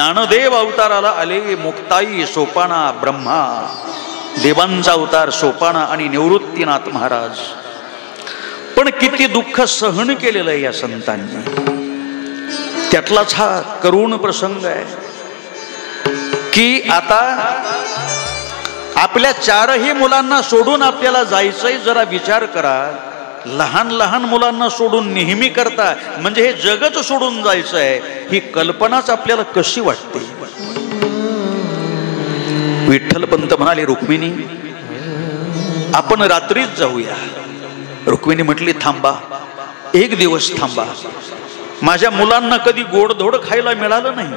ज्ञानदेव अवताराला आले, मुक्ताई, सोपाना, ब्रह्मा, देवांचा अवतार सोपाना आणि निवृत्तीनाथ महाराज. पण किती दुःख सहन केलेलं आहे या संतांनी. त्यातलाच हा करुण प्रसंग आहे की आता आपल्या चारही मुलांना सोडून आपल्याला जायचंय. जरा विचार करा, लहान लहान मुलांना सोडून नेहमी करता म्हणजे हे जगच सोडून जायचं आहे, ही कल्पनाच आपल्याला कशी वाटते. विठ्ठलपंत म्हणाले, रुक्मिणी आपण रात्रीच जाऊया. रुक्मिणी म्हटली, थांबा, एक दिवस थांबा. माझ्या मुलांना कधी गोडधोड खायला मिळालं नाही,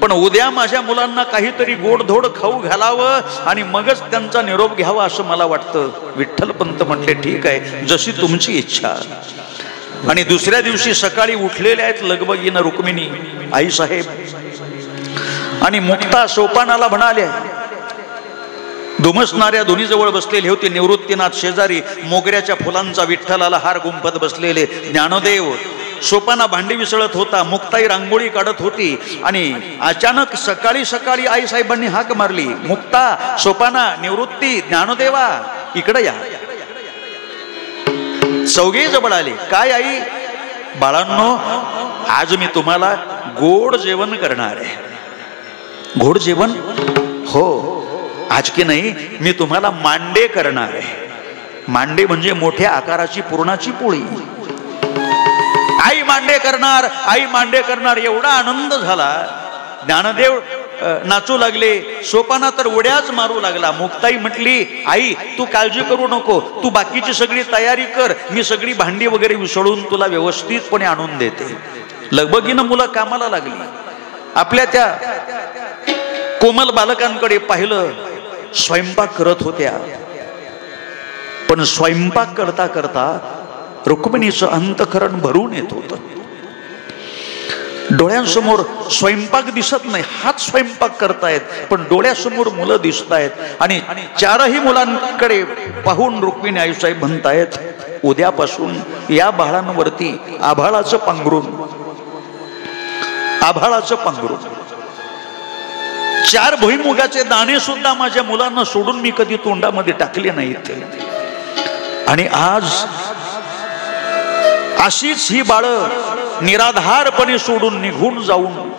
पण उद्या माझ्या मुलांना काहीतरी गोडधोड खाऊ घालावं आणि मगच त्यांचा निरोप घ्यावा असं मला वाटतं. विठ्ठलपंत म्हटले, ठीक आहे, जशी तुमची इच्छा. आणि दुसऱ्या दिवशी सकाळी उठलेले आहेत लगबगीनं रुक्मिणी, आईसाहेब आणि मुक्ता सोपानाला म्हणाल्या. धुमसणाऱ्या धुनीजवळ बसलेले होते निवृत्तीनाथ शेजारी, मोगऱ्याच्या फुलांचा विठ्ठलाला हार गुंफत बसलेले ज्ञानदेव. सोपाना भांडी विसळत होता, मुक्ताई रांगोळी काढत होती. आणि अचानक सकाळी सकाळी आई साहेबांनी हाक मारली, मुक्ता, सोपाना, निवृत्ती, ज्ञानदेवा, इकडे या. चौघे जवळ आले. काय आई? बाळांनो, आज मी तुम्हाला गोड जेवण करणार आहे. गोड जेवण? हो, आज की नाही, मी तुम्हाला मांडे करणार आहे. मांडे म्हणजे मोठ्या आकाराची पुरणाची पोळी. आई मांडे करणार, आई मांडे करणार. एवढा आनंद झाला, ज्ञानदेव नाचू लागले, सोपाना तर उड्याच मारू लागला. मुक्ताई म्हटली, आई तू काळजी करू नको, तू बाकीची सगळी तयारी कर, मी सगळी भांडी वगैरे विसळून तुला व्यवस्थितपणे आणून देते. लगबगीनं मुलं कामाला लागली. आपल्या त्या कोमल बालकांकडे पाहिलं, स्वयंपाक करत होत्या. पण स्वयंपाक करता करता रुक्मिणीचं अंतःकरण भरून येत होतं. डोळ्यांसमोर स्वयंपाक दिसत नाही, हात स्वयंपाक करतायत, पण डोळ्यासमोर मुलं दिसतायत. आणि चारही मुलांकडे पाहून रुक्मिणी आईसाहेब म्हणतायत, उद्यापासून या बाळांवरती आभाळाचं पांघरून, आभाळाचं पांघरून. 4 भुईमुगाचे दाणे सुद्धा माझ्या मुलांना सोडून मी कधी तोंडामध्ये टाकले नाहीत. आणि आज अशीच ही बाळ निराधारपणे सोडून निघून जाऊन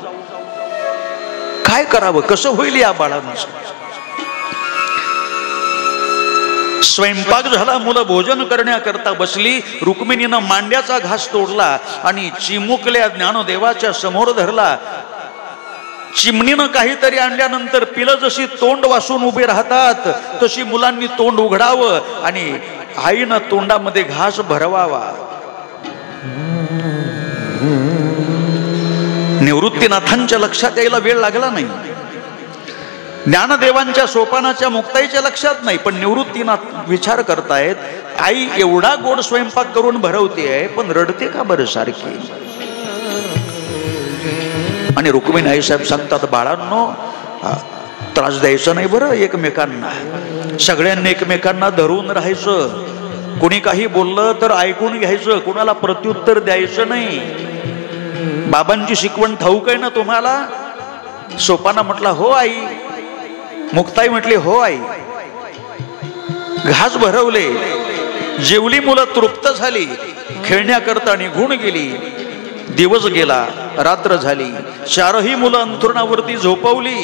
काय करावं, कसं होईल या बाळांचं. स्वयंपाक झाला, मुलं भोजन करण्याकरता बसली. रुक्मिणीनं मांड्याचा घास तोडला आणि चिमुकल्या ज्ञानदेवाच्या समोर धरला. चिमणीनं काहीतरी आणल्यानंतर पिलं जशी तोंड वासून उभे राहतात, तशी मुलांनी तोंड उघडावं आणि आईनं तोंडामध्ये घास भरवावा. निवृत्तीनाथांच्या लक्षात यायला वेळ लागला नाही, ज्ञानदेवांच्या, सोपानाच्या, मुक्ताईच्या लक्षात नाही. पण निवृत्तीनाथ विचार करतायत, आई एवढा गोड स्वयंपाक करून भरवते, पण रडते का बरं सारखी. आणि रुक्मिणी आईसाहेब सांगतात, बाळांनो, त्रास द्यायचा नाही बरं एकमेकांना, सगळ्यांनी एकमेकांना धरून राहायचं. कोणी काही बोललं तर ऐकून घ्यायचं, कोणाला प्रत्युत्तर द्यायचं नाही. बाबांची शिकवण ठाऊक आहे ना तुम्हाला. सोपाना म्हटला, हो आई. मुक्ताई म्हटली, हो आई. घास भरवले, जेवली, मुलं तृप्त झाली, खेळण्याकरता निघून गेली. दिवस गेला, रात्र झाली. 4ही मुलं अंथरुणावरती झोपवली.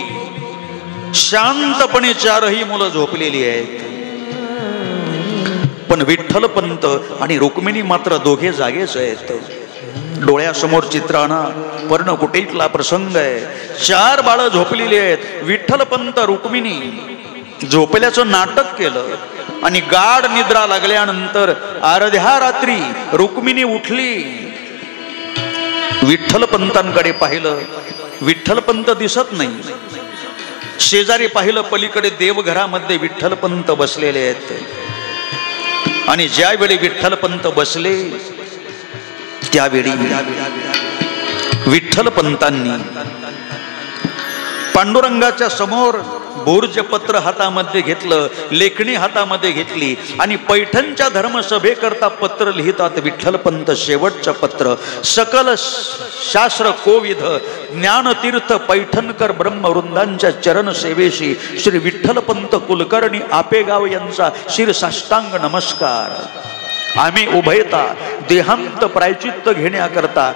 शांतपणे 4ही मुलं झोपलेली आहेत. पण विठ्ठलपंत आणि रुक्मिणी मात्र दोघे जागेच आहेत. डोळ्यासमोर चित्राणा पर्णकुटीतला प्रसंग आहे. 4 बाळं झोपलेली आहेत. विठ्ठलपंत रुक्मिणी झोपल्याचं नाटक केलं आणि गाढ निद्रा लागल्यानंतर अर्ध्या रात्री रुक्मिणी उठली. विठ्ठलपंतांकडे पाहिलं, विठ्ठलपंत दिसत नाही. शेजारी पाहिलं, पलीकडे देवघरामध्ये विठ्ठलपंत बसलेले आहेत. आणि ज्यावेळी विठ्ठलपंत बसले, त्यावेळी विठ्ठलपंतांनी पांडुरंगाच्या समोर भोर्जपत्र हातामध्ये घेतलं, लेखणी हातामध्ये घेतली आणि पैठणच्या धर्मसभेकरता पत्र लिहितात विठ्ठलपंत. शेवटचं पत्र. सकल शास्त्र कोविध ज्ञानतीर्थ पैठणकर ब्रह्मवृंदांच्या चरण सेवेशी श्री विठ्ठलपंत कुलकर्णी आपेगाव यांचा शिरसाष्टांग नमस्कार. आम्ही उभयता देहांत प्रायचित्त घेण्याकरता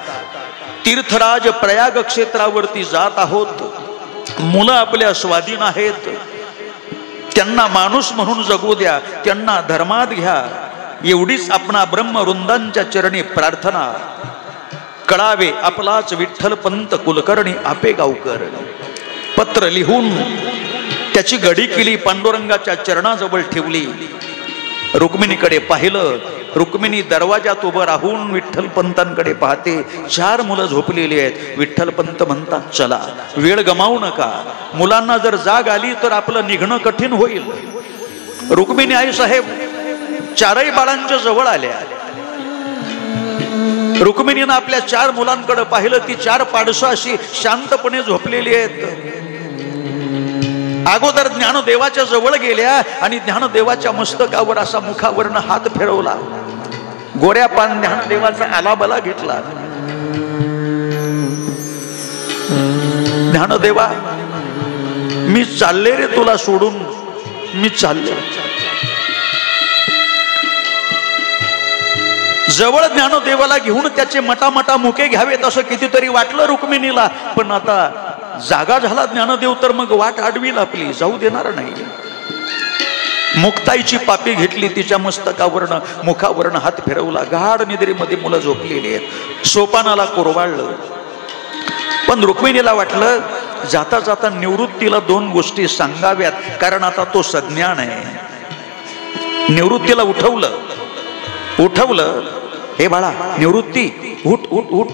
तीर्थराज प्रयाग क्षेत्रावरती जात आहोत. मुलं आपल्या स्वाधीन आहेत, त्यांना माणूस म्हणून जगू द्या, त्यांना धर्मात घ्या, एवढीच आपणा ब्रह्मवृंदांच्या चरणी प्रार्थना. कळावे आपलाच विठ्ठलपंत कुलकर्णी आपेगावकर. पत्र लिहून त्याची गडी केली, पांडुरंगाच्या चरणाजवळ ठेवली. रुक्मिणीकडे पाहिलं. रुक्मिणी दरवाजात उभं राहून विठ्ठलपंतांकडे पाहते. 4 मुलं झोपलेली आहेत. विठ्ठलपंत म्हणतात चला, वेळ गमावू नका. मुलांना जर जाग आली तर आपलं निघणं कठीण होईल. रुक्मिणी आई साहेब 4ही बाळांच्या जवळ आल्या. रुक्मिणीनं आपल्या 4 मुलांकडे पाहिलं. ती 4 पाडसं अशी शांतपणे झोपलेली आहेत. अगोदर ज्ञानदेवाच्या जवळ गेल्या आणि ज्ञानदेवाच्या मस्तकावर असा मुखावरनं हात फिरवला. गोऱ्या पान ज्ञानदेवाचा आलाबला घेतला. ज्ञानदेवा, मी चालले रे तुला सोडून, मी चालले. जवळ ज्ञानदेवाला घेऊन त्याचे मटामटा मुके घ्यावेत असं कितीतरी वाटलं रुक्मिणीला. पण आता जागा झाला ज्ञानदेव तर मग वाट अडवील आपली, जाऊ देणार नाही. मुक्ताईची पापी घेतली, तिच्या मस्तकावरनं मुखावरनं हात फिरवला. गाढ निद्रेमध्ये मुलं झोपलेली आहेत. सोपानाला कोरवाळलं. पण रुक्मिणीला वाटलं जाता जाता निवृत्तीला 2 गोष्टी सांगाव्यात, कारण आता तो सज्ञान आहे. निवृत्तीला उठवलं. हे बाळा निवृत्ती, उठ उठ उठ.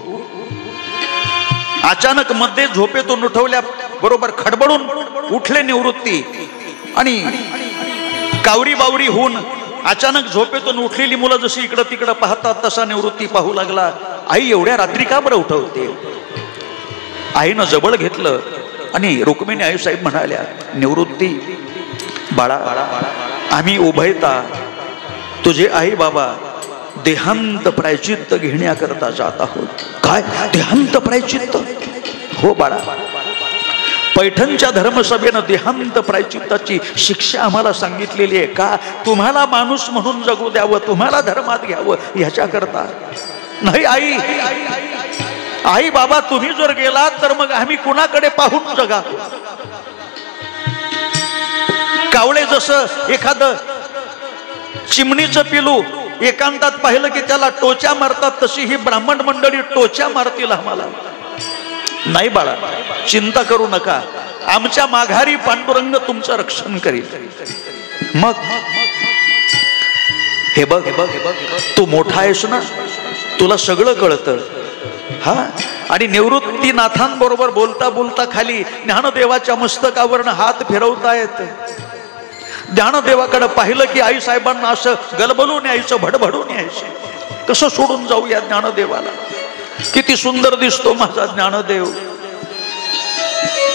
अचानक मध्ये झोपेतून उठवल्या बरोबर खडबडून उठले निवृत्ती आणि कावरी बावरी होऊन अचानक झोपेतून उठलेली मुलं जशी इकडं तिकडं पाहतात तसा निवृत्ती पाहू लागला. आई एवढ्या रात्री का बरं उठवते? आईनं जवळ घेतलं आणि रुक्मिणी आई साहेब म्हणाल्या, निवृत्ती बाळा, आम्ही उभयता तुझे आई बाबा देहांत प्रायचित्त घेण्याकरता जात आहोत. काय देहांत प्रायचित्त? हो बाळा, पैठणच्या धर्मसभेनं देहांत प्रायचित्ताची शिक्षा आम्हाला सांगितलेली आहे. का? तुम्हाला माणूस म्हणून जगू द्यावं, तुम्हाला धर्मात घ्यावं ह्याच्याकरता नाही. आई बाबा तुम्ही जर गेलात तर मग आम्ही कुणाकडे पाहून जगा? कावळे जसं एखादं चिमणीचं पिलू एकांतात पाहिलं की त्याला टोच्या मारतात, तशी ही ब्राह्मण मंडळी टोच्या मारतील आम्हाला. नाही बाळा, चिंता करू नका, आमच्या माघारी पांडुरंग तुमचं रक्षण करील. मग हे बघ, तू मोठा आहेस ना, तुला सगळं कळतं. हा, आणि निवृत्तीनाथांबरोबर बोलता बोलता खाली ज्ञानदेवाच्या मस्तकावरनं हात फिरवतायत. ज्ञानदेवाकडे पाहिलं की आई साहेबांना असं गलबलून यायचं, भडभडून यायचं. कसं सोडून जाऊ या ज्ञानदेवाला? किती सुंदर दिसतो माझा ज्ञानदेव.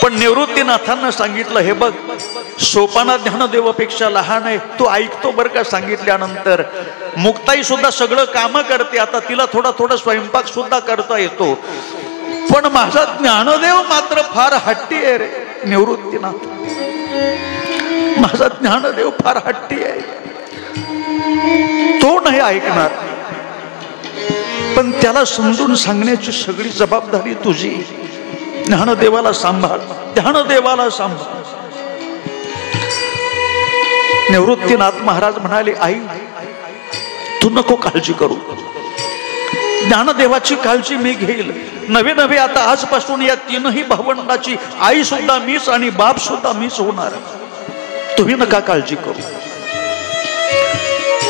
पण निवृत्तीनाथांना सांगितलं, हे बघ सोपाना ज्ञानदेवापेक्षा लहान आहे, तू ऐकतो बरं का. सांगितल्यानंतर मुक्ताई सुद्धा सगळं काम करते, आता तिला थोडा थोडा स्वयंपाक सुद्धा करता येतो. पण माझा ज्ञानदेव मात्र फार हट्टी आहे रे निवृत्तीनाथ. माझा ज्ञानदेव फार हट्टी आहे, तो नाही ऐकणार. पण त्याला समजून सांगण्याची सगळी जबाबदारी तुझी. ज्ञानदेवाला सांभाळ, ज्ञानदेवाला सांभाळ. निवृत्तीनाथ महाराज म्हणाले, आई तू नको काळजी करू, ज्ञानदेवाची काळजी मी घेईल. नवे नवे आता आजपासून या 3ही भावंडाची आई सुद्धा मीच आणि बाप सुद्धा मीच होणार, तुम्ही नका काळजी करू.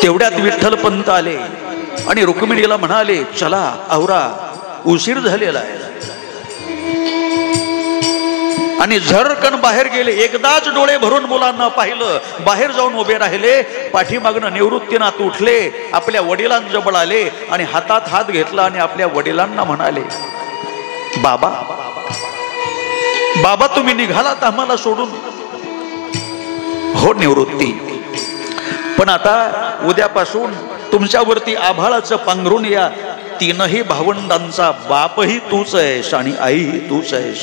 तेवढ्यात विठ्ठलपंत आले आणि रुक्मिणीला म्हणाले, चला आवरा, उशीर झालेला आहे. आणि झरकन बाहेर गेले. एकदाच डोळे भरून मुलांना पाहिलं, बाहेर जाऊन उभे राहिले. पाठीमागनं निवृत्तीनाथ उठले, आपल्या वडिलांजवळ आले आणि हातात हात घेतला आणि आपल्या वडिलांना म्हणाले, बाबा बाबा तुम्ही निघालात आम्हाला सोडून, हो निवृत्ती, पण आता उद्यापासून तुमच्यावरती आभाळाचं पांघरून या तीनही भावंडांचा बापही तूच आहेस आणि आईही तूच आहेस.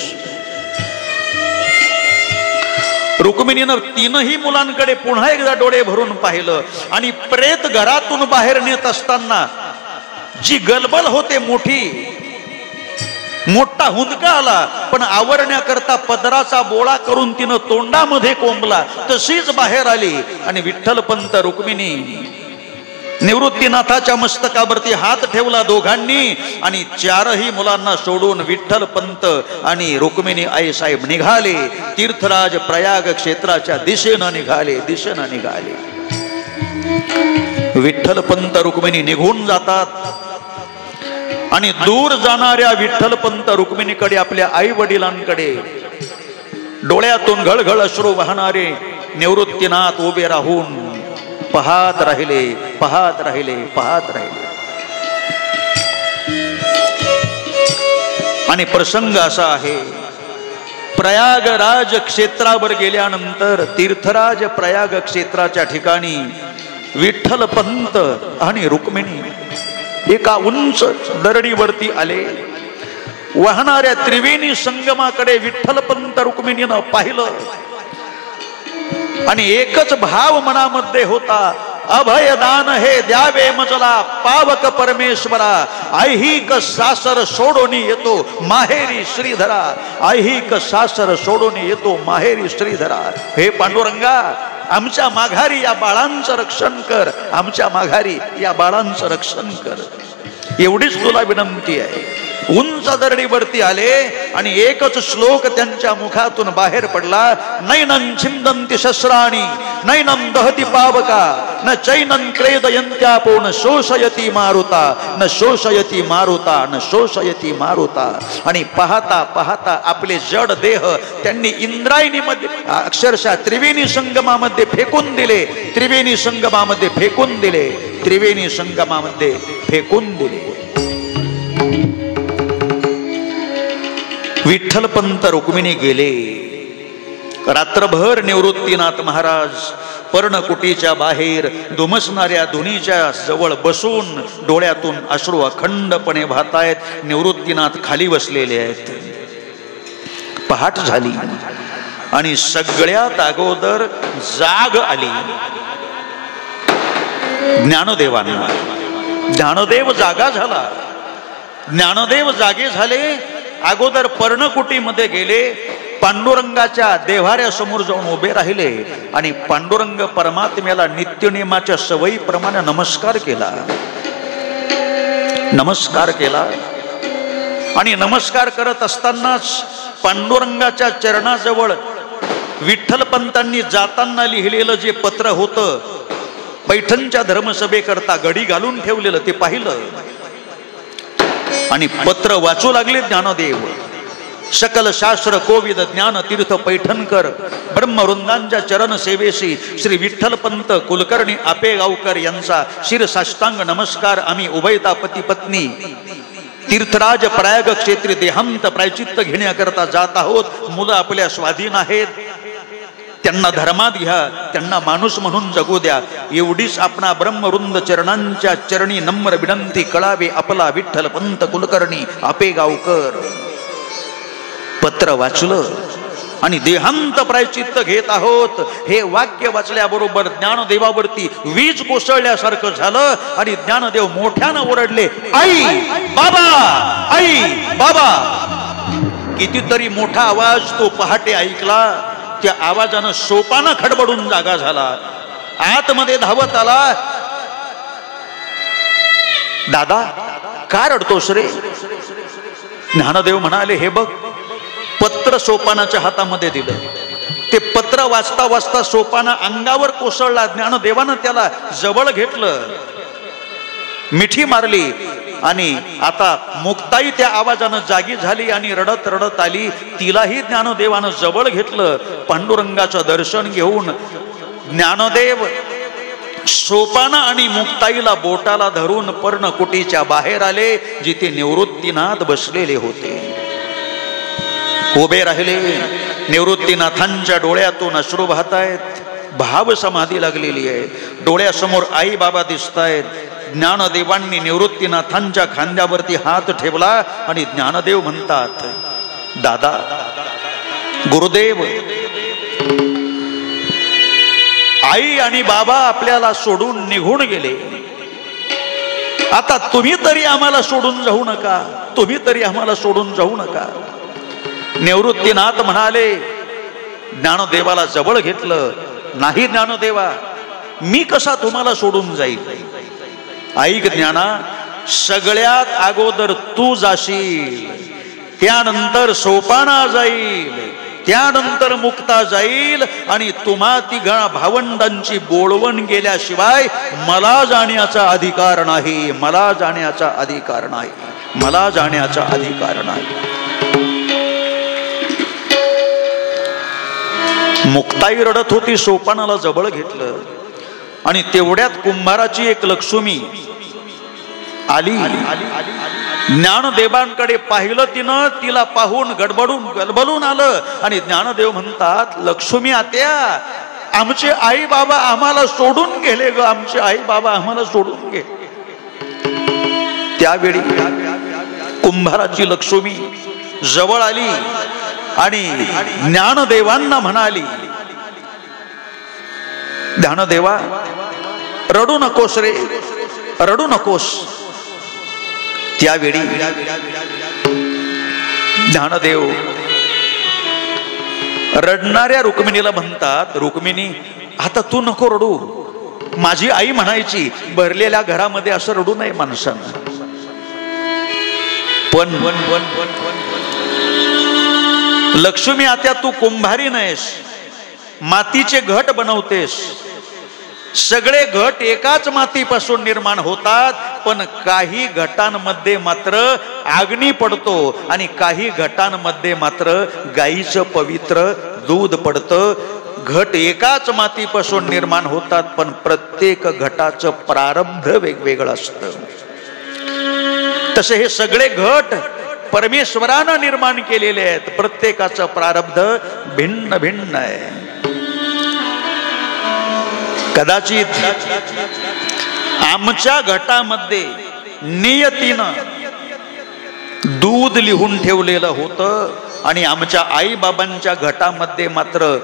रुक्मिणीनं तीनही मुलांकडे पुन्हा एकदा डोळे भरून पाहिलं आणि प्रेत घरातून बाहेर नेत असताना जी गलबल होते, मोठा हुंदका आला, पण आवरण्याकरता पदराचा बोळा करून तिनं तोंडामध्ये कोंबला, तशीच बाहेर आली आणि विठ्ठलपंत रुक्मिणी निवृत्तीनाथाच्या मस्तकावरती हात ठेवला दोघांनी आणि चारही मुलांना सोडून विठ्ठलपंत आणि रुक्मिणी आई साहेब निघाले. तीर्थराज प्रयाग क्षेत्राच्या दिशेनं निघाले. विठ्ठलपंत रुक्मिणी निघून जातात आणि दूर जाणाऱ्या विठ्ठलपंत रुक्मिणीकडे, आपल्या आई वडिलांकडे डोळ्यातून घळघळ अश्रू वाहणारे निवृत्तीनाथ उभे राहून पाहत राहिले. आणि प्रसंग असा आहे, प्रयागराज क्षेत्रावर गेल्यानंतर तीर्थराज प्रयाग क्षेत्राच्या ठिकाणी विठ्ठलपंत आणि रुक्मिणी एका उंच दरडीवरती आले. वाहणाऱ्या त्रिवेणी संगमाकडे विठ्ठलपंत रुक्मिणीनं पाहिलं आणि एकच भाव मनामध्ये होता, अभयदान हे द्यावे मजला पावक परमेश्वरा, ऐहिक सासर सोडून येतो माहेरी श्रीधरा, ऐहिक सासर सोडून येतो माहेरी श्रीधरा. हे पांडुरंगा, आमच्या माघारी या बाळांचं रक्षण कर, आमच्या माघारी या बाळांचं रक्षण कर, एवढीच तुला विनंती आहे. उंच दरडीवरती आले आणि एकच श्लोक त्यांच्या मुखातून बाहेर पडला, नैनं छिंदन्ति शस्त्राणि नैनं दहति पावका न चैनं क्लेदयन्त्यापो न शोषयति मारुता न शोषयति मारुता न शोषयति मारुता. आणि पाहता पाहता आपले जड देह त्यांनी इंद्रायणीमध्ये अक्षरशः त्रिवेणी संगमामध्ये फेकून दिले. विठ्ठलपंत रुक्मिणी गेले. रात्रभर निवृत्तीनाथ महाराज पर्णकुटीच्या बाहेर धुमसणाऱ्या धुनीच्या जवळ बसून डोळ्यातून अश्रू अखंडपणे वाहतायत. निवृत्तीनाथ खाली बसलेले आहेत. पहाट झाली आणि सगळ्यात अगोदर जाग आली ज्ञानदेवांना. ज्ञानदेव जागा झाला. ज्ञानदेव जागे झाले. अगोदर पर्णकुटीमध्ये गेले, पांडुरंगाच्या देव्हाऱ्यासमोर जाऊन उभे राहिले आणि पांडुरंग परमात्म्याला नित्यनेमाच्या सवयीप्रमाणे नमस्कार केला. आणि नमस्कार करत असतानाच पांडुरंगाच्या चरणाजवळ विठ्ठलपंतांनी जाताना लिहिलेलं जे पत्र होतं, पैठणच्या धर्मसभेकरता गडी घालून ठेवलेलं, ते पाहिलं आणि पत्र वाचू लागले ज्ञानदेव. सकल शास्त्र कोविद ज्ञान तीर्थ पैठणकर ब्रह्मवृंदांच्या चरण सेवेशी श्री विठ्ठलपंत कुलकर्णी आपेगावकर यांचा शिरसाष्टांग नमस्कार. आम्ही उभयता पती पत्नी तीर्थराज प्रयाग क्षेत्री देहांत प्रायचित्त घेण्याकरता जात आहोत. मुलं आपल्या स्वाधीन आहेत, त्यांना धर्मात घ्या, त्यांना माणूस म्हणून जगू द्या, एवढीच आपणा ब्रह्मवृंद चरणांच्या चरणी नम्र विनंती कळावे आपला विठ्ठलपंत कुलकर्णी आपेगावकर. पत्र वाचलं आणि देहांत प्रायचित्त घेत आहोत हे वाक्य वाचल्याबरोबर ज्ञानदेवावरती वीज कोसळल्यासारखं झालं आणि ज्ञानदेव मोठ्यानं ओरडले, आई बाबा, आई बाबा. कितीतरी मोठा आवाज तो पहाटे ऐकला. त्या आवाजानं सोपानं खडबडून जागा झाला. आतमध्ये धावत आला, दादा का रडतोस रे? ज्ञानदेव म्हणाले, हे बघ, पत्र सोपानाच्या हातामध्ये दिलं. ते पत्र वाचता वाचता सोपाना अंगावर कोसळला. ज्ञानदेवानं त्याला जवळ घेतलं, मिठी मारली आणि आता मुक्ताई त्या आवाजानं जागी झाली आणि रडत रडत आली. तिलाही ज्ञानदेवानं जवळ घेतलं. पांडुरंगाचं दर्शन घेऊन ज्ञानदेव सोपाना आणि मुक्ताईला बोटाला धरून पर्णकुटीच्या बाहेर आले, जिथे निवृत्तीनाथ बसलेले होते. उभे राहिले. निवृत्तीनाथांच्या डोळ्यातून अश्रू वाहतायत. भाव समाधी लागलेली आहे. डोळ्यासमोर आई बाबा दिसतायत. ज्ञानदेवांनी निवृत्तीनाथांच्या खांद्यावरती हात ठेवला आणि ज्ञानदेव म्हणतात, दादा, गुरुदेव, आई आणि बाबा आपल्याला सोडून निघून गेले. आता तुम्ही तरी आम्हाला सोडून जाऊ नका, तुम्ही तरी आम्हाला सोडून जाऊ नका. निवृत्तीनाथ म्हणाले, ज्ञानदेवाला जवळ घेतलं, नाही ज्ञानदेवा, मी कसा तुम्हाला सोडून जाईल. ऐक ज्ञाना, सगळ्यात अगोदर तू जाशील, त्यानंतर सोपाना जाईल, त्यानंतर मुक्ता जाईल आणि तुम्हा तिघा भावंडांची बोलवण गेल्याशिवाय मला जाण्याचा अधिकार नाही, मला जाण्याचा अधिकार नाही, मला जाण्याचा अधिकार नाही. मुक्ताई रडत होती, सोपानाला जवळ घेतलं आणि तेवढ्यात कुंभाराची एक लक्ष्मी आली. ज्ञानदेवांकडे पाहिलं तिनं, तिला पाहून गडबडून आलं आणि ज्ञानदेव म्हणतात, लक्ष्मी आत्या, आमचे आई बाबा आम्हाला सोडून गेले ग, आमचे आई बाबा आम्हाला सोडून गेले. त्यावेळी कुंभाराची लक्ष्मी जवळ आली आणि ज्ञानदेवांना म्हणाली, ज्ञानदेवा, रडू नकोस रे, रडू नकोस. त्यावेळी ज्ञानदेव रडणाऱ्या रुक्मिणीला म्हणतात, रुक्मिणी, आता तू नको रडू. माझी आई म्हणायची, भरलेल्या घरामध्ये असं रडू नये माणसानं. पण लक्ष्मी आत्या, तू कुंभारी नाहीस, मातीचे घट बनवतेस. सगळे घट एकाच मातीपासून निर्माण होतात, पण काही घटांमध्ये मात्र अग्नी पडतो आणि काही घटांमध्ये मात्र गाईचं पवित्र दूध पडतं. घट एकाच मातीपासून निर्माण होतात, पण प्रत्येक घटाचं प्रारब्ध वेगवेगळं असतं. तसे हे सगळे घट परमेश्वरानं निर्माण केलेले आहेत, प्रत्येकाचं प्रारब्ध भिन्न भिन्न आहे. कदाचित आमच्या घटामध्ये नियतीनं दूध लिहून ठेवलेलं होतं आणि आमच्या आई बाबांच्या घटामध्ये मात्र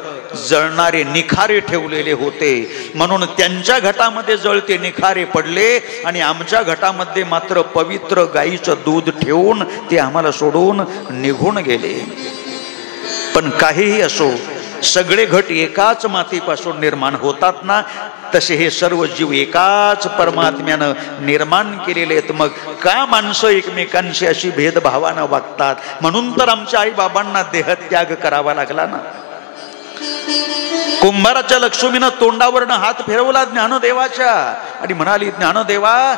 जळणारे निखारे ठेवलेले होते, म्हणून त्यांच्या घटामध्ये जळते निखारे पडले आणि आमच्या घटामध्ये मात्र पवित्र गाईचं दूध ठेवून ते आम्हाला सोडून निघून गेले. पण काहीही असो, सगळे घट एकाच मातीपासून निर्माण होतात ना, तसे हे सर्व जीव एकाच परमात्म्यानं निर्माण केलेले आहेत. मग का माणसं एकमेकांशी अशी भेदभावानं वागतात? म्हणून तर आमच्या आई बाबांना देहत्याग करावा लागला ना. कुंभाराच्या लक्ष्मीनं तोंडावरनं हात फिरवला ज्ञानदेवाच्या आणि म्हणाली, ज्ञानदेवा,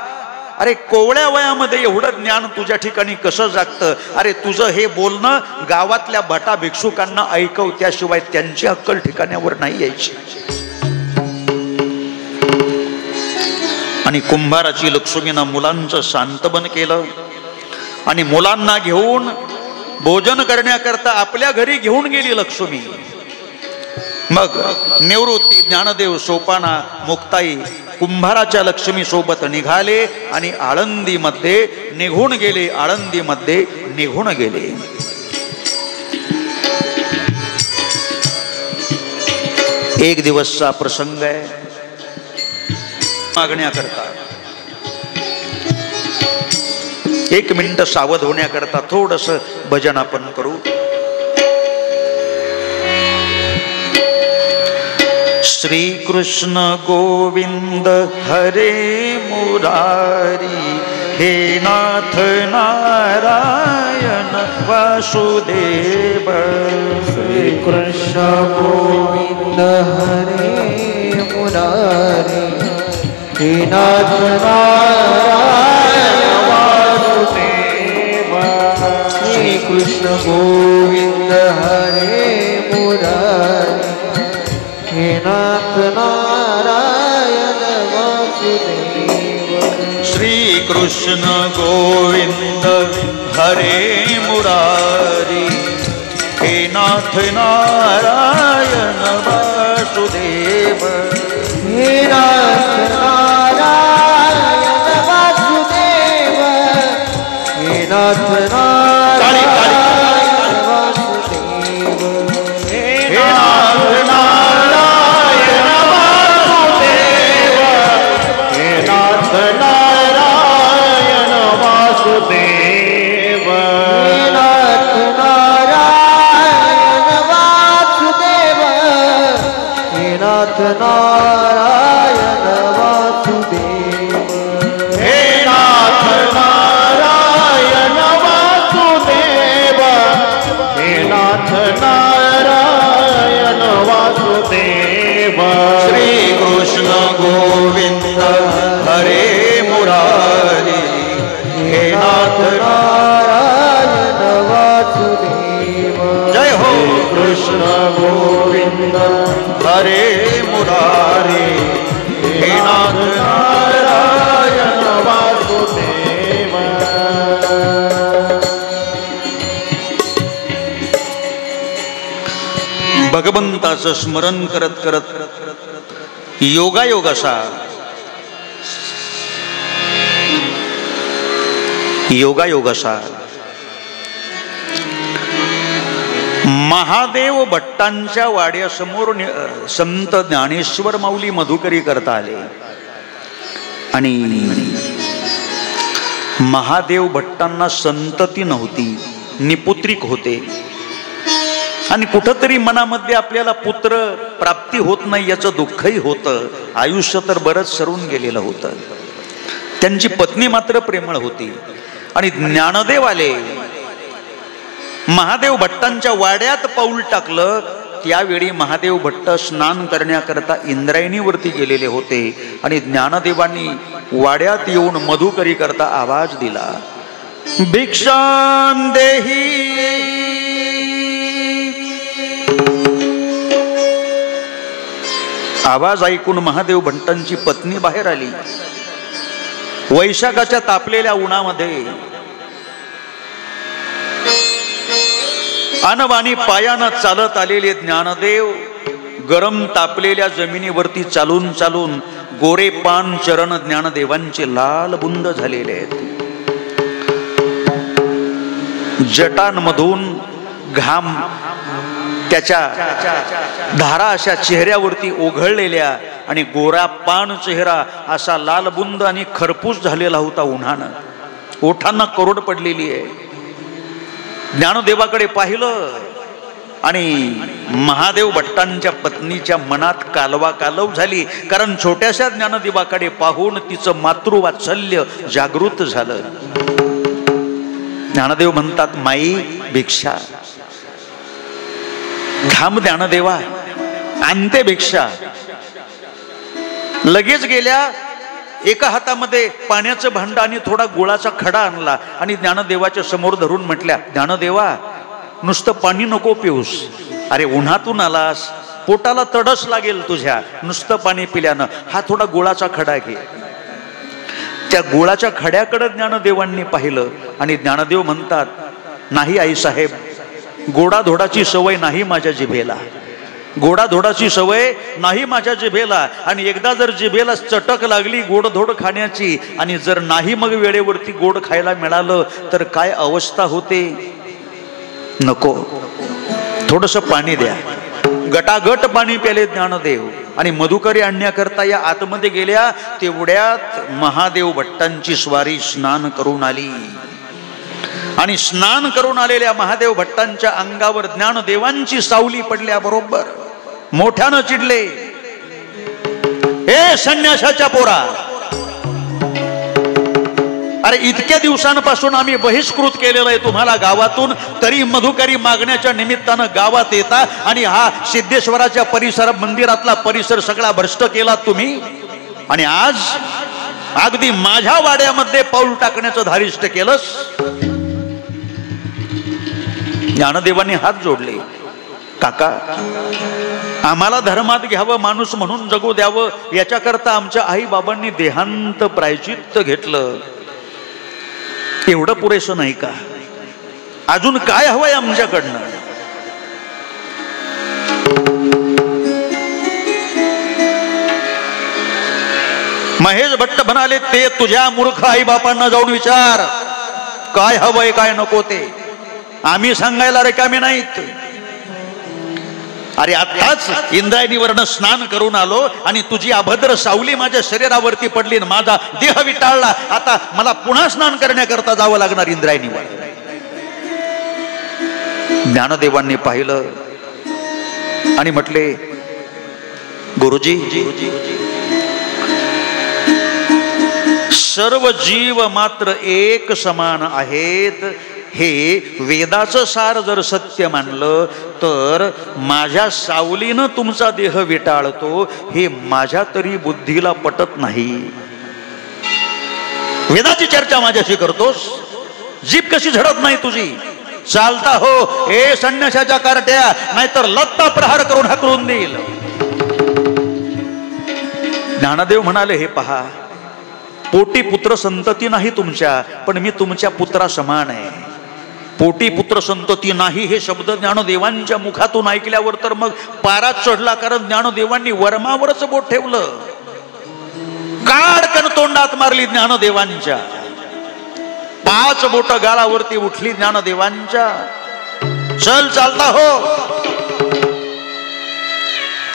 अरे कोवळ्या वयामध्ये एवढं ज्ञान तुझ्या ठिकाणी कसं जागतं? अरे तुझं हे बोलणं गावातल्या भटा भिक्षुकांना ऐकव, त्याशिवाय त्यांची अक्कल ठिकाण्यावर नाही यायची. आणि कुंभाराची लक्ष्मीनं मुलांचं सांत्वन केलं आणि मुलांना घेऊन भोजन करण्याकरता आपल्या घरी घेऊन गेली लक्ष्मी. मग निवृत्ती, ज्ञानदेव, सोपाना, मुक्ताई कुंभाराच्या लक्ष्मी सोबत निघाले आणि आळंदीमध्ये निघून गेले, आळंदीमध्ये निघून गेले. एक दिवसचा प्रसंग आहे. मागण्याकरता एक मिनिट सावध होण्याकरता थोडस भजन आपण करू. श्री कृष्ण गोविंद हरे मुरारी, हे नाथ नारायण वासुदेव. श्री कृष्ण गोविंद हरे मुरारी, हे नाथ नारायण वासुदेव. श्री कृष्ण गोविंद हरे मुरारी, हे नाथ नारायण वासुदेव. श्री कृष्ण गोविंद हरे मुरारी, हे नाथ नारायण वासुदेव. भगवंताचं स्मरण करत करत योगायोग असा महादेव भट्टांच्या वाड्यासमोर संत ज्ञानेश्वर माऊली मधुकरी करता आले आणि महादेव भट्टांना संतती नव्हती, निपुत्रिक होते आणि कुठंतरी मनामध्ये आपल्याला पुत्र प्राप्ती होत नाही याचं दुःखही होतं. आयुष्य तर बरंच सरून गेलेलं होतं. त्यांची पत्नी मात्र प्रेमळ होती आणि ज्ञानदेव आले. महादेव भट्टांच्या वाड्यात पाऊल टाकलं. त्यावेळी महादेव भट्ट स्नान करण्याकरता इंद्रायणीवरती गेलेले होते आणि ज्ञानदेवांनी वाड्यात येऊन मधुकरी करता आवाज दिला, भिक्षां देही. आवाज ऐकून महादेव भट्टांची पत्नी बाहेर आली. वैशाखाच्या तापलेल्या उन्हामध्ये अनवाणी पायानं चालत आलेले ज्ञानदेव गरम तापलेल्या जमिनीवरती चालून चालून गोरे पान चरण ज्ञानदेवांचे लाल बुंद झालेले आहेत. जटांमधून घाम त्याच्या धारा अशा चेहऱ्यावरती ओघळलेल्या आणि गोरा पान चेहरा असा लालबुंद आणि खरपूस झालेला होता उन्हानं. ओठांना करोड पडलेली आहे. ज्ञानदेवाकडे पाहिलं आणि महादेव भट्टांच्या पत्नीच्या मनात कालवा कालव झाली, कारण छोट्याशा ज्ञानदेवाकडे पाहून तिचं मातृवात्सल्य जागृत झालं. ज्ञानदेव म्हणतात, माई भिक्षा. थांब ज्ञानदेवा, आणते भिक्षा. लगेच गेल्या. एका हातामध्ये पाण्याचं भांड आणि थोडा गुळाचा खडा आणला आणि ज्ञानदेवाच्या समोर धरून म्हटल्या, ज्ञानदेवा नुसतं पाणी नको पिऊस. अरे उन्हातून आलास, पोटाला तडस लागेल तुझ्या नुसतं पाणी पिल्यानं. हा थोडा गुळाचा खडा घे. त्या गुळाच्या खड्याकडे ज्ञानदेवांनी पाहिलं आणि ज्ञानदेव म्हणतात, नाही आई साहेब, गोडाधोडाची सवय नाही माझ्या जिभेला. गोडाधोडाची सवय नाही माझ्या जिभेला. आणि एकदा जर जिभेला चटक लागली गोडधोड खाण्याची आणि जर नाही मग वेळेवरती गोड खायला मिळालं तर काय अवस्था होते. नको, थोडस पाणी द्या. गटागट पाणी प्याले ज्ञानदेव आणि मधुकरी आणण्याकरता या आतमध्ये गेल्या. तेवढ्यात महादेव भट्टांची स्वारी स्नान करून आली आणि स्नान करून आलेल्या महादेव भट्टांच्या अंगावर ज्ञानदेवांची सावली पडल्याबरोबर मोठ्यानं चिडले, हे संन्यासाच्या पोरा, अरे इतक्या दिवसांपासून आम्ही बहिष्कृत केलेलं आहे तुम्हाला गावातून, तरी मधुकरी मागण्याच्या निमित्तानं गावात येता आणि हा सिद्धेश्वराच्या परिसर मंदिरातला परिसर सगळा भ्रष्ट केला तुम्ही. आणि आज अगदी माझ्या वाड्यामध्ये पाऊल टाकण्याचं धारिष्ट केलंस. ज्ञानदेवांनी हात जोडले, काका आम्हाला धर्मात घ्यावं, माणूस म्हणून जगू द्यावं, याच्याकरता आमच्या आई बाबांनी देहांत प्रायचित्त घेतलं. एवढं पुरेसं नाही का? अजून काय हवंय आमच्याकडनं? महेश भट्ट म्हणाले, ते तुझ्या मूर्ख आई बापांना जाऊन विचार काय हवंय काय नको ते, आम्ही सांगायला रिकामे नाहीत. अरे आताच इंद्रायणीवरनं स्नान करून आलो आणि तुझी अभद्र सावली माझ्या शरीरावरती पडली, माझा देह विटाळला, आता मला पुन्हा स्नान करण्याकरता जावं लागणार इंद्रायणीवर. ज्ञानदेवांनी पाहिलं आणि म्हटले, गुरुजी, सर्व जीव मात्र एक समान आहेत, हे वेदाचं सार जर सत्य मानलं तर माझ्या सावलीनं तुमचा देह विटाळतो हे माझ्या तरी बुद्धीला पटत नाही. वेदाची चर्चा माझ्याशी करतोस, जीभ कशी झडत नाही तुझी? चालता हो हे संन्यासाच्या कार्ट्या, नाहीतर लत्ता प्रहार करून हाकलून देईल. ज्ञानदेव म्हणाले, हे पहा, पोटी पुत्र संतती नाही तुमच्या, पण मी तुमच्या पुत्रा समान आहे. पोटी पुत्र संतती नाही हे शब्द ज्ञानदेवांच्या मुखातून ऐकल्यावर तर मग पारात चढला, कारण ज्ञानदेवांनी वर्मावरच बोट ठेवलं. काडकन तोंडात मारली ज्ञानदेवांच्या, 5 बोट गालावरती उठली ज्ञानदेवांच्या. चल चालता हो.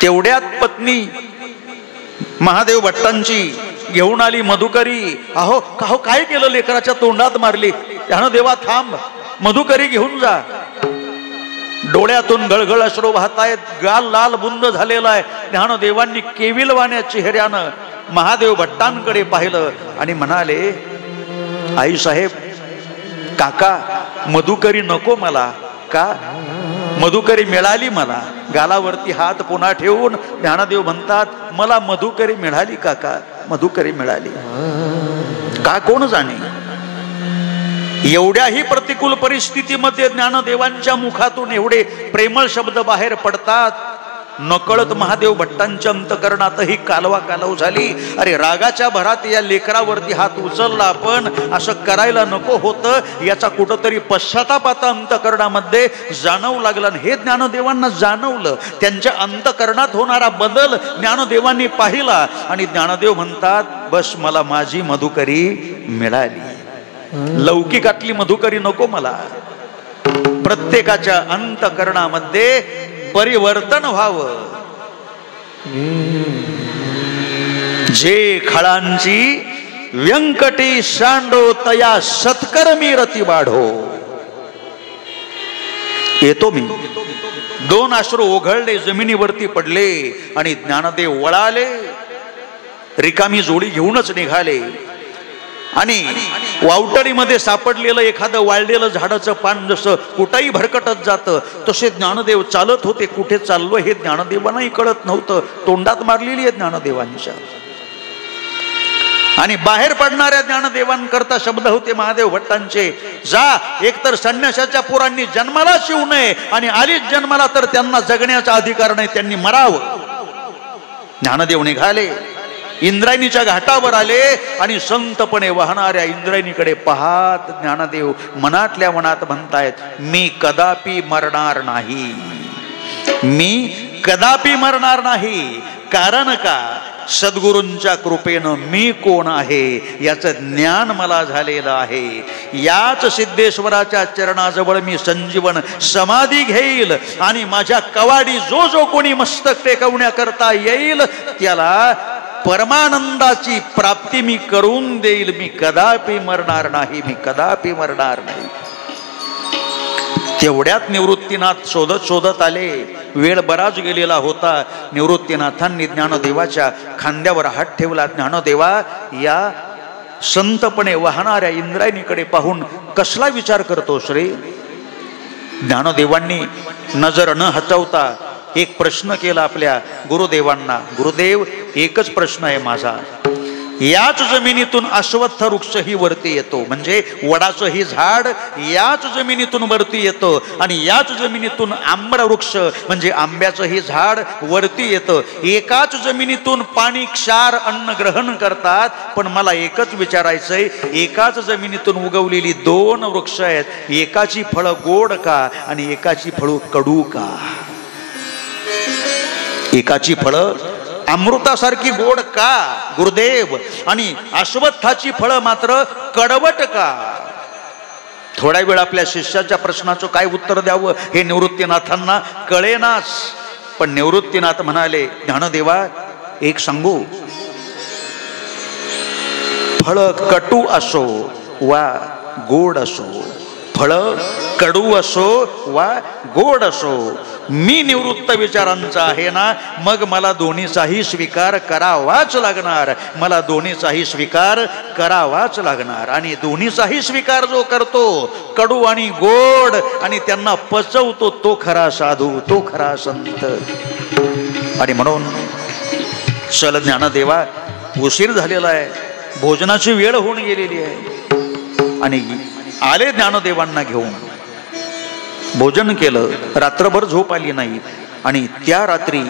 तेवढ्यात पत्नी महादेव भट्टांची घेऊन आली मधुकरी. अहो काहो काय केलं, लेकराच्या तोंडात मारली. ज्ञानदेवा थांब, मधुकरी घेऊन जा. डोळ्यातून गळगळ अश्रू वाहतायत, गाल लाल बुंद झालेला आहे. ज्ञानदेवांनी केविलवाण्या चेहऱ्यानं महादेव भट्टांकडे पाहिलं आणि म्हणाले, आई साहेब, काका, मधुकरी नको मला. का? मधुकरी मिळाली मला. गालावरती हात पुन्हा ठेवून ज्ञानदेव म्हणतात, मला मधुकरी मिळाली काका, मधुकरी मिळाली. का कोण जाणे. एवढ्याही प्रतिकूल परिस्थितीमध्ये ज्ञानदेवांच्या मुखातून एवढे प्रेमळ शब्द बाहेर पडतात. नकळत महादेव भट्टांच्या अंतकरणातही कालवा कालव झाली. अरे रागाच्या भरात या लेकरावरती हात उचलला, पण असं करायला नको होतं याचा कुठंतरी पश्चाताप आता अंतकरणामध्ये जाणवू लागला. हे ज्ञानदेवांना जाणवलं. त्यांच्या अंतकरणात होणारा बदल ज्ञानदेवांनी पाहिला आणि ज्ञानदेव म्हणतात, बस मला माझी मधुकरी मिळाली. लौकिकातली मधुकरी नको मला. प्रत्येकाच्या अंतकरणामध्ये परिवर्तन व्हावं. जे खळांची व्यंकटी सांडो तया सत्कर्मी रती वाढो. येतो मी. 2 अश्रू ओघळले, जमिनीवरती पडले आणि ज्ञानदेव वळाले. रिकामी जोडी घेऊनच निघाले आणि वावटळीमध्ये सापडलेलं एखादं वाळलेलं झाडाचं पान जसं कुठेही भरकटत जातं, तसे ज्ञानदेव चालत होते. कुठे चाललो हे ज्ञानदेवांनाही कळत नव्हतं. तोंडात मारलेली आहे ज्ञानदेवांच्या. आणि बाहेर पडणाऱ्या ज्ञानदेवांकरता शब्द होते महादेव भट्टांचे, जा, एकतर संन्यासाच्या पोरांनी जन्माला शिवू नये आणि आलीच जन्माला तर त्यांना जगण्याचा अधिकार नाही, त्यांनी मरावं. ज्ञानदेव निघाले, इंद्रायणीच्या घाटावर आले आणि संतपणे वाहणाऱ्या इंद्रायणीकडे पाहत ज्ञानदेव मनातल्या मनात म्हणतायत, मी कदापि मरणार नाही, मी कदापि मरणार नाही. कारण का? सद्गुरूंच्या कृपेनं मी कोण आहे याचं ज्ञान मला झालेलं आहे. याच सिद्धेश्वराच्या चरणाजवळ मी संजीवन समाधी घेईल आणि माझ्या कवाडी जो जो कोणी मस्तक टेकवण्याकरता येईल त्याला परमानंदाची प्राप्ती मी करून देईल. मी कदापि मरणार नाही, मी कदापि मरणार नाही. तेवढ्यात निवृत्तीनाथ शोधत शोधत आले. वेळ बराच गेलेला होता. निवृत्तीनाथांनी ज्ञानदेवाच्या खांद्यावर हात ठेवला. ज्ञानदेवा, या संतपणे वाहणाऱ्या इंद्रायणीकडे पाहून कसला विचार करतोस रे? ज्ञानदेवांनी नजर न हटवता एक प्रश्न केला आपल्या गुरुदेवांना. गुरुदेव, एकच प्रश्न आहे माझा. याच जमिनीतून अश्वत्थ वृक्षही वरती येतो, म्हणजे वडाचं ही झाड याच जमिनीतून वरती येतं आणि याच जमिनीतून आंबा वृक्ष म्हणजे आंब्याचं ही झाड वरती येतं. एकाच जमिनीतून पाणी, क्षार, अन्न ग्रहण करतात. पण मला एकच विचारायचंय, एकाच जमिनीतून उगवलेली 2 वृक्ष आहेत, एकाची फळं गोड का आणि एकाची फळं कडू का? एकाची फळं अमृतासारखी गोड का गुरुदेव, आणि अश्वत्थाची फळं मात्र कडवट का? थोडा वेळ आपल्या शिष्याच्या प्रश्नाचं काय उत्तर द्यावं हे निवृत्तीनाथांना कळेनाच. पण निवृत्तीनाथ म्हणाले, ज्ञानदेवा एक सांगू, फळ कटू असो वा गोड असो, फळ कडू असो वा गोड असो, मी निवृत्त विचारांचा आहे ना, मग मला दोन्हीचाही स्वीकार करावाच लागणार, मला दोन्हीचाही स्वीकार करावाच लागणार. आणि दोन्हीचाही स्वीकार जो करतो, कडू आणि गोड, आणि त्यांना पचवतो, तो खरा साधू, तो खरा संत. आणि म्हणून चल ज्ञानदेवा, उशीर झालेला आहे, भोजनाची वेळ होऊन गेलेली आहे. आणि आले ज्ञानदेवांना घेऊन, भोजन केलं, रात्रभर झोप आली नाही. आणि त्या रात्री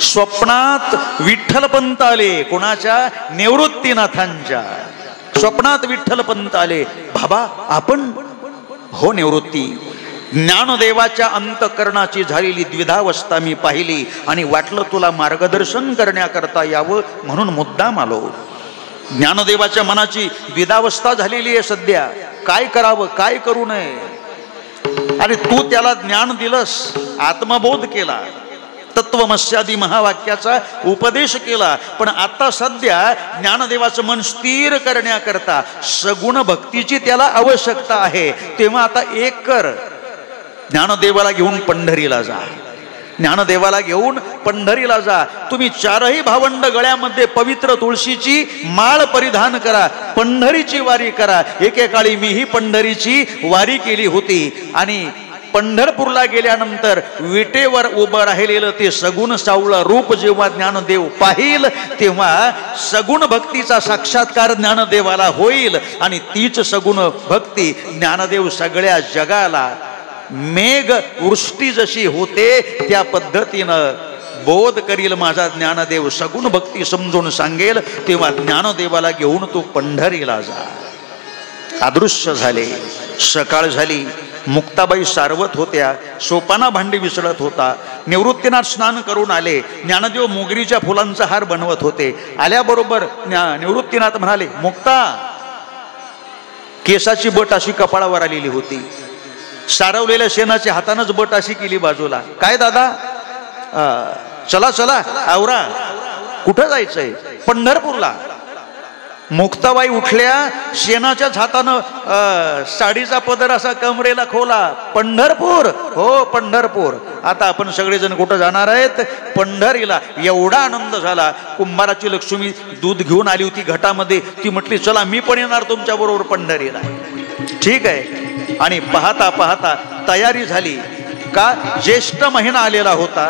स्वप्नात विठ्ठलपंत आले. कोणाच्या? निवृत्तीनाथांच्या स्वप्नात विठ्ठलपंत आले. बाबा आपण? हो निवृत्ती, ज्ञानदेवाच्या अंतःकरणाची झालेली द्विधावस्था मी पाहिली आणि वाटलं तुला मार्गदर्शन करण्याकरता यावं म्हणून मुद्दाम आलो. ज्ञानदेवाच्या मनाची द्विधावस्था झालेली आहे सध्या, काय करावं काय करू नये. अरे तू त्याला ज्ञान दिलंस, आत्मबोध केला, तत्वमस्यादी महावाक्याचा उपदेश केला, पण आता सध्या ज्ञानदेवाचं मन स्थिर करण्याकरता सगुण भक्तीची त्याला आवश्यकता आहे. तेव्हा आता एक कर, ज्ञानदेवाला घेऊन पंढरीला जा, ज्ञानदेवाला घेऊन पंढरीला जा. तुम्ही चारही भावंड गळ्यामध्ये पवित्र तुळशीची माळ परिधान करा, पंढरीची वारी करा. एकेकाळी मीही पंढरीची वारी केली होती. आणि पंढरपूरला गेल्यानंतर विटेवर उभं राहिलेलं ते सगुण सावळं रूप जेव्हा ज्ञानदेव पाहिल, तेव्हा सगुण भक्तीचा साक्षात्कार ज्ञानदेवाला होईल. आणि तीच सगुण भक्ती ज्ञानदेव सगळ्या जगाला मेघ वृष्टी जशी होते त्या पद्धतीनं बोध करील माझा ज्ञानदेव, सगुण भक्ती समजून सांगेल. तेव्हा ज्ञानदेवाला घेऊन तू पंढरीला जा. अदृश्य झाले. सकाळ झाली. मुक्ताबाई सारवत होत्या, सोपाना भांडी विसळत होता. निवृत्तीनाथ स्नान करून आले. ज्ञानदेव मोगरीच्या फुलांचा हार बनवत होते. आल्याबरोबर निवृत्तीनाथ म्हणाले, मुक्ता. केसाची बट अशी कपाळावर आलेली होती, सारवलेल्या शेणाच्या हातानंच बट अशी केली बाजूला. काय दादा? चला चला आवरा. कुठं जायचंय? पंढरपूरला. मुक्ताबाई उठल्या, शेणाच्याच हातानं साडीचा पदर असा कमरेला खोला. पंढरपूर? हो पंढरपूर. आता आपण सगळेजण कुठं जाणार आहेत? पंढरीला. एवढा आनंद झाला. कुंभाराची लक्ष्मी दूध घेऊन आली होती घटामध्ये, ती म्हटली चला मी पण येणार तुमच्या बरोबर पंढरीला. ठीक आहे. आणि पाहता पाहता तयारी झाली. का? ज्येष्ठ महिना आलेला होता,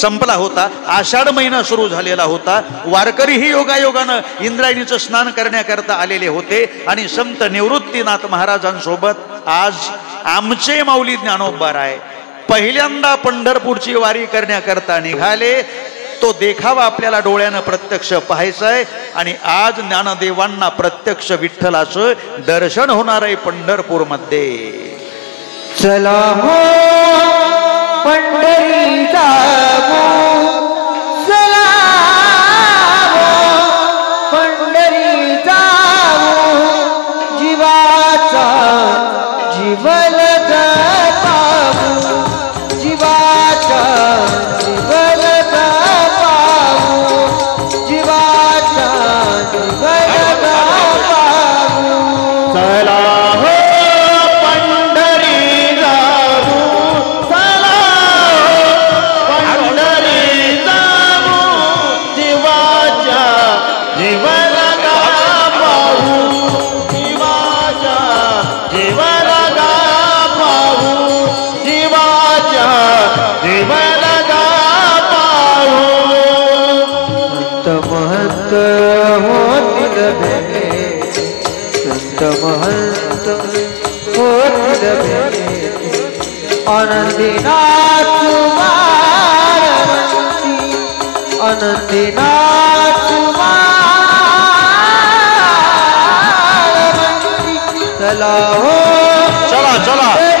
संपला होता. आषाढ महिना सुरू झालेला होता. वारकरीही योगायोगानं इंद्रायणीचं स्नान करण्याकरता आलेले होते. आणि संत निवृत्तीनाथ महाराजांसोबत आज आमचे माऊली ज्ञानोबाराय पहिल्यांदा पंढरपूरची वारी करण्याकरता निघाले. तो देखावा आपल्याला डोळ्यानं प्रत्यक्ष पाहायचा आहे. आणि आज ज्ञानदेवांना प्रत्यक्ष विठ्ठलाचं दर्शन होणार आहे पंढरपूरमध्ये. चला हो पंढरी जाऊ, चला हो पंढरी जाऊ, जीवाचा जीवल पाहू, जीवाचा जीवल पाहू, जीवाचा जीवल पाहू. चला हो अनंतीनाथ अनंतीनाथ चला हो, चला चला.